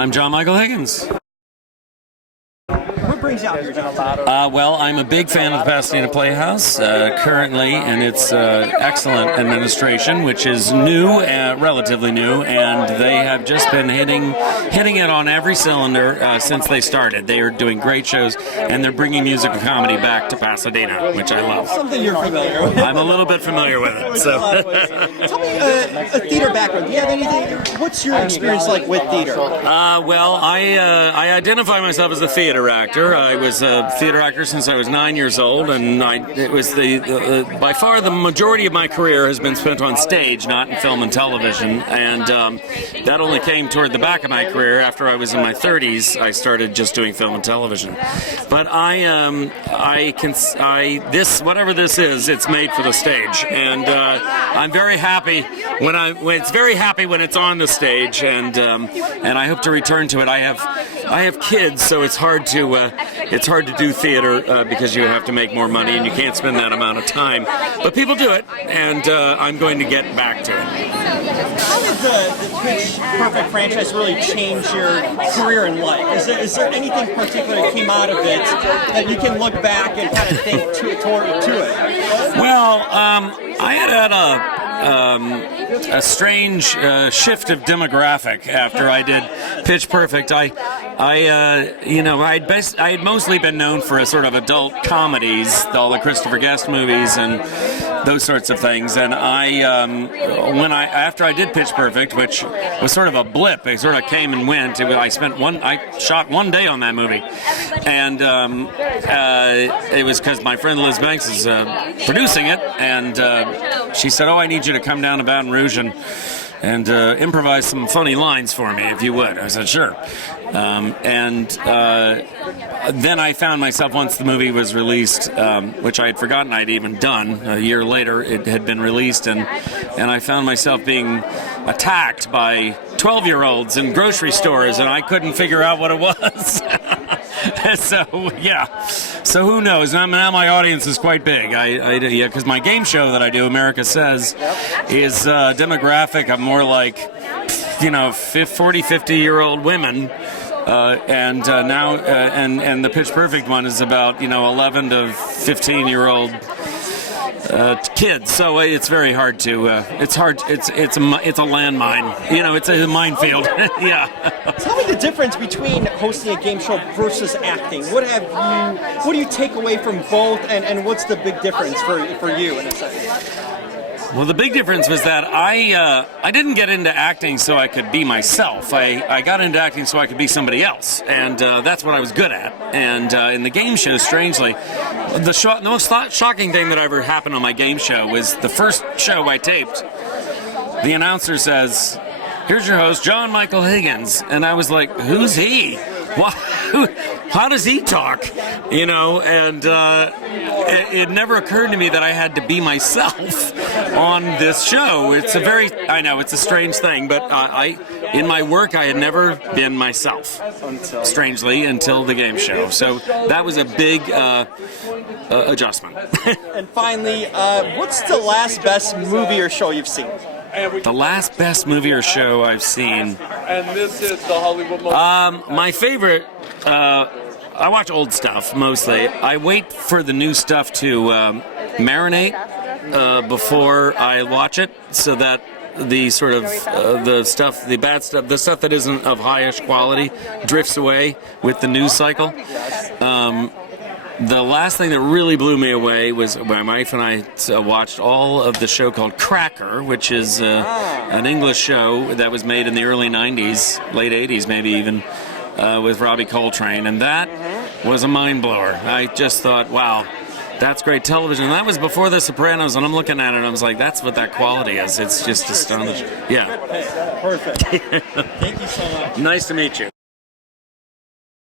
I'm John Michael Higgins. What brings you out here, John? Well, I'm a big fan of the Pasadena Playhouse currently, and its excellent administration, which is new, relatively new, and they have just been hitting it on every cylinder since they started. They are doing great shows, and they're bringing music and comedy back to Pasadena, which I love. Something you're familiar with. I'm a little bit familiar with it. So, tell me a theater background. Do you have anything? What's your experience like with theater? Well, I identify myself as a theater actor. I was a theater actor since I was 9 years old, and it was by far the majority of my career has been spent on stage, not in film and television. And that only came toward the back of my career. After I was in my 30s, I started just doing film and television. But whatever this is, it's made for the stage, and I'm very happy when it's on the stage, and I hope to return to it. I have kids, so it's hard to do theater because you have to make more money and you can't spend that amount of time. But people do it, and I'm going to get back to it. How did the Pitch Perfect franchise really change your career in life? Is there anything particular that came out of it that you can look back and kind of think to it? Well, I had a strange shift of demographic after I did Pitch Perfect. I had mostly been known for a sort of adult comedies, all the Christopher Guest movies and those sorts of things. And after I did Pitch Perfect, which was sort of a blip, it sort of came and went. I shot one day on that movie, and it was because my friend Liz Banks is producing it, and she said, "Oh, I need you to come down to Baton Rouge and improvise some funny lines for me, if you would." I said, "Sure." Then I found myself, once the movie was released, which I had forgotten I'd even done. A year later, it had been released, and I found myself being attacked by 12-year-olds in grocery stores, and I couldn't figure out what it was. So, yeah. So who knows? Now my audience is quite big. Because my game show that I do, America Says, is demographic of more like, 40, 50-year-old women. And the Pitch Perfect one is about 11 to 15-year-old kids. So it's very hard to. It's a landmine. It's a minefield. Yeah. Tell me the difference between hosting a game show versus acting. What do you take away from both, and what's the big difference for you in a sense? Well, the big difference was that I didn't get into acting so I could be myself. I got into acting so I could be somebody else, and that's what I was good at. And in the game show, strangely, the most shocking thing that ever happened on my game show was the first show I taped. The announcer says, "Here's your host, John Michael Higgins," and I was like, "Who's he? How does he talk?" And it never occurred to me that I had to be myself on this show. I know it's a strange thing, but in my work, I had never been myself, strangely, until the game show. So that was a big adjustment. And finally, what's the last best movie or show you've seen? The last best movie or show I've seen. And this is the Hollywood Moment. My favorite. I watch old stuff mostly. I wait for the new stuff to marinate before I watch it, so that the sort of the bad stuff, the stuff that isn't of highish quality, drifts away with the news cycle. The last thing that really blew me away was my wife and I watched all of the show called Cracker, which is an English show that was made in the early 90s, late 80s maybe even, with Robbie Coltrane, and that was a mind blower. I just thought, wow, that's great television. And that was before The Sopranos, and I'm looking at it and I was like, that's what that quality is. It's just astonishing. Yeah. Perfect. Thank you so much. Nice to meet you.